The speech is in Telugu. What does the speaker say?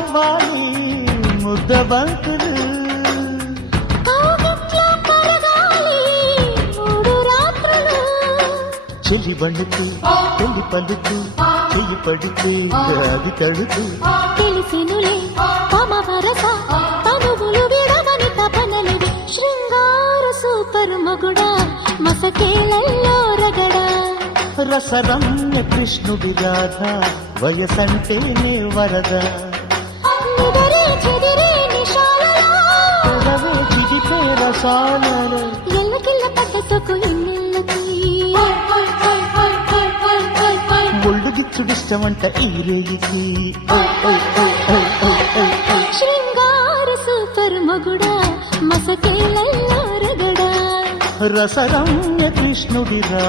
అవ్వాలి ముద్ద బంతులు చెలి బండుతూ పెళ్లి పలుకు చెయ్యి పడితే అది తడుతూ తెలిసినులే తమ వరస తనువులు విడవని తపనలివి శృంగార సూపర్ మొగుడా మసకేలల్లో రగడా రసరమ్య కృష్ణుడి రాధ వయసంటేనే వరద నిదరే చెదిరే నిశాలలో పెదవే చిగిపే రసాలలో ఎల్లకిల్ల పట్ట సొకు ఎన్నెల్లకి ఒళ్ళు గిచ్చుడిష్టమంట ఈ రేగికి శృంగార సూపర్ మొగుడా మసకేలల్లో రగడా రసరమ్య కృష్ణుడి రా